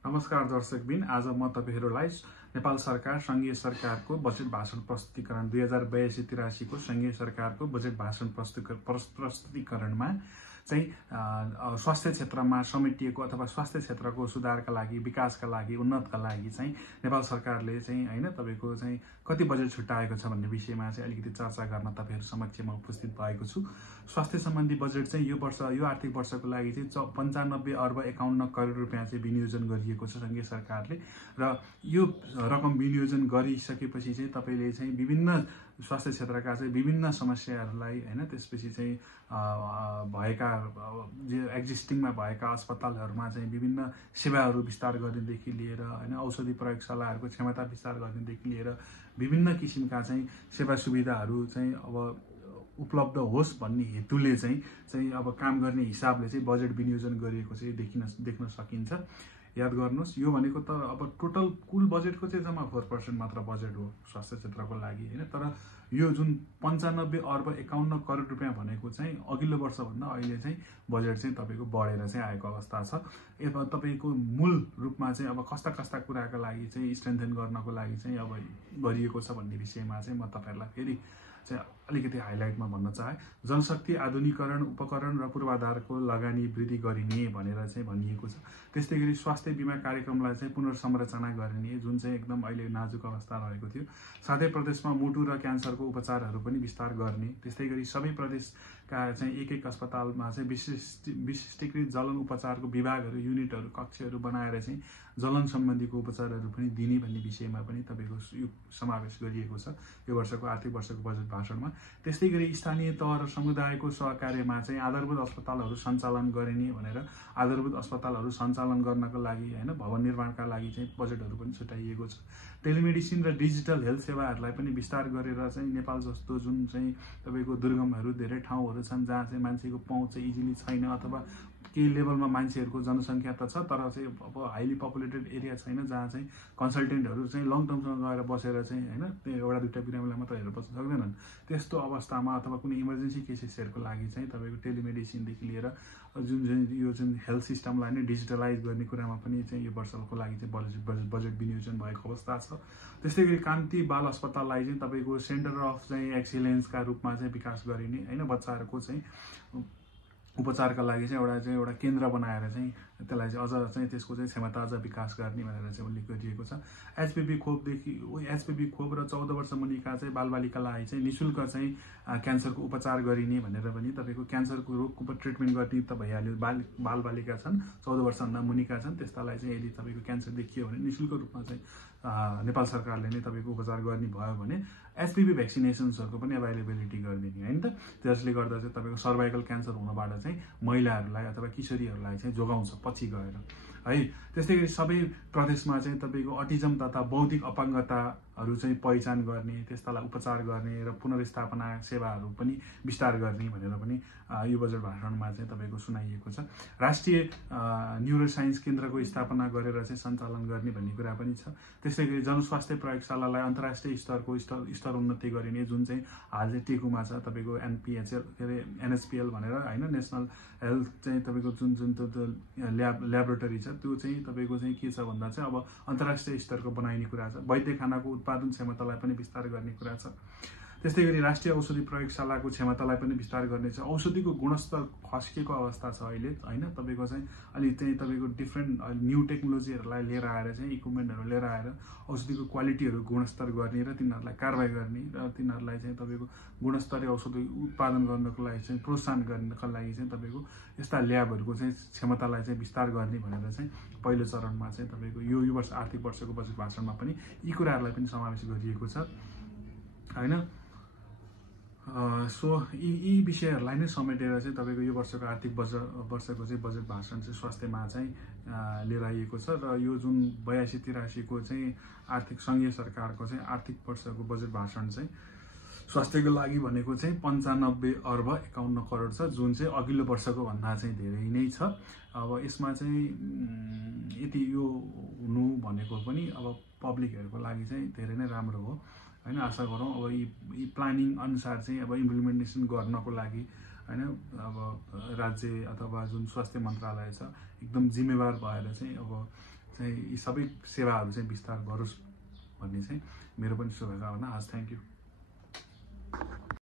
नमस्कार दर्शकबिन, आज म तपाईहरुलाई नेपाल सरकार संघीय सरकारको बजेट भाषण प्रस्तुतिकरण 2082-83 को संघीय सरकारको बजेट भाषण प्रस्तुतिकरणमा चाहिँ स्वास्थ्य क्षेत्रमा समेटिएको अथवा स्वास्थ्य क्षेत्रको सुधारका लागि, विकासका लागि, उन्नतका लागि चाहिँ नेपाल सरकारले चाहिँ हैन तपाईको चाहिँ कति बजेट छुट्याएको छ भन्ने विषयमा चाहिँ अलिकति चर्चा गर्न तपाईहरु समक्षमा उपस्थित भएको छु। स्वास्थ्य सम्बन्धी बजेट चाहिँ यो आर्थिक वर्षको लागि चाहिँ 95 अर्ब 51 करोड रुपैयाँ चाहिँ विनियोजन गरिएको छ संघीय सरकारले र यो रकम विनियोजन गरिसकेपछि चाहिँ तपाईले चाहिँ विभिन्न स्वास्थ्य क्षेत्रका चाहिँ विभिन्न समस्याहरूलाई हैन त्यसपछि चाहिँ भएका एक्जिस्टिङमा भएका अस्पतालहरुमा चाहिँ विभिन्न सेवाहरू विस्तार गर्नेदेखि लिएर हैन औषधि प्रयोगशालाहरूको क्षमता विस्तार गर्नेदेखि लिएर विभिन्न किसिमका चाहिँ सेवा सुविधाहरू चाहिँ अब उपलब्ध होस् भन्ने हेतुले चाहिँ अब काम गर्ने हिसाबले चाहिँ बजेट विनियोजन गरिएको चाहिँ देख्न सकिन्छ। याद गर्नुस्, यो भनेको त अब टोटल कुल बजेटको चाहिँ जम्मा 4% मात्र बजेट हो स्वास्थ्य क्षेत्रको लागि हैन। तर यो जुन 95 अर्ब 51 करोड रुपैयाँ भनेको चाहिँ अघिल्लो वर्ष भन्दा अहिले चाहिँ बजेट चाहिँ तपाईको बढेर चाहिँ आएको अवस्था छ। अब तपाईको मूल रूपमा चाहिँ अब कस्ता कस्ता कुराका लागि चाहिँ स्ट्रेन्थन गर्नको लागि चाहिँ अब गरिएको छ भन्ने विषयमा चाहिँ म तपाईहरुलाई फेरि चाहिँ अलिकति हाइलाइटमा भन्न चाहे। जनशक्ति आधुनिकीकरण, उपकरण र पूर्वाधारको लगानी वृद्धि गरिने भनेर चाहिँ भनिएको छ। त्यस्तैगरी स्वास्थ्य बीमा कार्यक्रमलाई चाहिँ पुनर्संरचना गरिने, जुन चाहिँ एकदम अहिले नाजुक अवस्था रहेको थियो। साथै प्रदेशमा मुटु र क्यान्सरको उपचारहरू पनि विस्तार गर्ने, त्यस्तैगरी सबै प्रदेशका चाहिँ एक अस्पतालमा चाहिँ विशिष्टीकृत जलन उपचारको विभागहरू, युनिटहरू, कक्षहरू बनाएर चाहिँ जलन सम्बन्धीको उपचारहरू पनि दिने भन्ने विषयमा पनि तपाईको यो समावेश गरिएको छ यो वर्षको आर्थिक वर्षको बजेट भाषणमा। त्यस्तैगरी स्थानीय तह र समुदायको सहकार्यमा चाहिँ आधारभूत अस्पतालहरू सञ्चालन गरिने भनेर आधारभूत अस्पतालहरू सञ्चालन गर्नको लागि हैन भवन निर्माणका लागि चाहिँ बजेटहरू पनि छुट्याइएको छ। टेलिमेडिसिन र डिजिटल हेल्थ सेवाहरूलाई पनि विस्तार गरेर चाहिँ नेपाल जस्तो जुन चाहिँ तपाईको दुर्गमहरू धेरै ठाउँहरू छन् जहाँ चाहिँ मान्छेको पहुँच चाहिँ इजिली छैन अथवा केही लेभलमा मान्छेहरूको जनसङ्ख्या त छ तर चाहिँ अब हाइली पपुलेटेड एरिया छैन जहाँ चाहिँ कन्सल्टेन्टहरू चाहिँ लङ टर्मसम्म गएर बसेर चाहिँ हैन एउटा दुईटा बिरामीलाई मात्र हेरेर बस्न सक्दैनन्। त्यस्तो अवस्थामा अथवा कुनै इमर्जेन्सी केसेसहरूको लागि चाहिँ तपाईको टेलिमेडिसिनदेखि लिएर यो जुन हेल्थ सिस्टमलाई नै डिजिटलाइज गर्ने कुरामा पनि चाहिँ यो वर्षको लागि चाहिँ बजेट विनियोजन भएको अवस्था छ। त्यस्तैगरी कान्ति बाल अस्पताललाई चाहिँ तपाईको सेन्टर अफ चाहिँ एक्सिलेन्सका रूपमा चाहिँ विकास गरिने हैन बच्चाहरूको चाहिँ उपचारका लागि चाहिँ एउटा केन्द्र बनाएर चाहिँ त्यसलाई चाहिँ अझ चाहिँ त्यसको चाहिँ क्षमता अझ विकास गर्ने भनेर चाहिँ उल्लेख गरिएको छ। एचपीभी खोप र 14 वर्ष मुनिका चाहिँ बालबालिकालाई चाहिँ निशुल्क चाहिँ क्यान्सरको उपचार गरिने भनेर पनि तपाईको क्यान्सरको रोगको ट्रिटमेन्ट गर्ने त भइहाल्यो। बालबालिका छन् 14 वर्षभन्दा मुनिका छन् त्यस्तालाई चाहिँ यदि तपाईको क्यान्सर देखियो भने निशुल्क रूपमा चाहिँ नेपाल सरकारले नै तपाईको उपचार गर्ने भयो भने एचपीभी भ्याक्सिनेसन्सहरुको पनि अभाइलेबिलिटी गरिदिने हैन त। त्यसले गर्दा चाहिँ तपाईको सर्भाइकल क्यान्सर हुनबाट चाहिँ महिलाहरूलाई अथवा किशोरीहरूलाई चाहिँ जोगाउँछ पछि गएर है। त्यस्तैगरी सबै प्रदेशमा चाहिँ तपाईको अटिजम तथा बौद्धिक अपाङ्गताहरू चाहिँ पहिचान गर्ने, त्यस्तालाई उपचार गर्ने र पुनर्स्थापना सेवाहरू पनि विस्तार गर्ने भनेर पनि यो बजेट भाषणमा चाहिँ तपाईको सुनाइएको छ। राष्ट्रिय न्युरोसाइन्स केन्द्रको स्थापना गरेर चाहिँ सञ्चालन गर्ने भन्ने कुरा पनि छ। त्यसैगरी जनस्वास्थ्य प्रयोगशालालाई अन्तर्राष्ट्रिय स्तरको स्तर उन्नति गरिने, जुन चाहिँ हाल चाहिँ टेकुमा छ तपाईको एनएचपीएल भनेर हैन नेशनल हेल्थ चाहिँ तपाईको जुन ल्याबोरेटरी छ त्यो चाहिँ तपाईको चाहिँ के छ भन्दा चाहिँ अब अन्तर्राष्ट्रिय स्तरको बनाइने कुरा छ। वैद्य खानाको उत्पादन क्षमतालाई पनि विस्तार गर्ने कुरा छ। त्यस्तैगरी राष्ट्रिय औषधि प्रयोगशालाको क्षमतालाई पनि विस्तार गर्ने छ। औषधिको गुणस्तर खस्किएको अवस्था छ अहिले हैन तपाईको चाहिँ अलि चाहिँ तपाईको डिफ्रेन्ट न्यू टेक्नोलोजीहरूलाई लिएर आएर चाहिँ इक्विपमेन्टहरू लिएर आएर औषधिको क्वालिटीहरू गुणस्तर गर्ने र तिनीहरूलाई कारबाही गर्ने र तिनीहरूलाई चाहिँ तपाईको गुणस्तरीय औषधि उत्पादन गर्नको लागि चाहिँ प्रोत्साहन गर्नको लागि चाहिँ तपाईको यस्ता ल्याबहरूको चाहिँ क्षमतालाई चाहिँ विस्तार गर्ने भनेर चाहिँ पहिलो चरणमा चाहिँ तपाईको यो वर्ष आर्थिक वर्षको बजेट भाषणमा पनि यी कुराहरूलाई पनि समावेश गरिएको छ हैन। सो यी विषयहरूलाई नै समेटेर चाहिँ तपाईको यो वर्षको आर्थिक वर्षको चाहिँ बजेट भाषण चाहिँ स्वास्थ्यमा चाहिँ लिएर आइएको छ र यो जुन 82-83 को चाहिँ आर्थिक संघीय सरकारको चाहिँ आर्थिक वर्षको बजेट भाषण चाहिँ स्वास्थ्यको लागि भनेको चाहिँ 95 अर्ब 51 करोड छ, जुन चाहिँ अघिल्लो वर्षको भन्दा चाहिँ धेरै नै छ। अब यसमा चाहिँ यति यो हुनु भनेको पनि अब पब्लिकहरूको लागि चाहिँ धेरै नै राम्रो हो हैन। आशा गरौँ अब यी प्लानिङ अनुसार चाहिँ अब इम्प्लिमेन्टेसन गर्नको लागि हैन अब राज्य अथवा जुन स्वास्थ्य मन्त्रालय छ एकदम जिम्मेवार भएर चाहिँ अब चाहिँ यी सबै सेवाहरू चाहिँ विस्तार गरोस् भन्ने चाहिँ मेरो पनि शुभकामना। हस्, थ्याङ्क यू।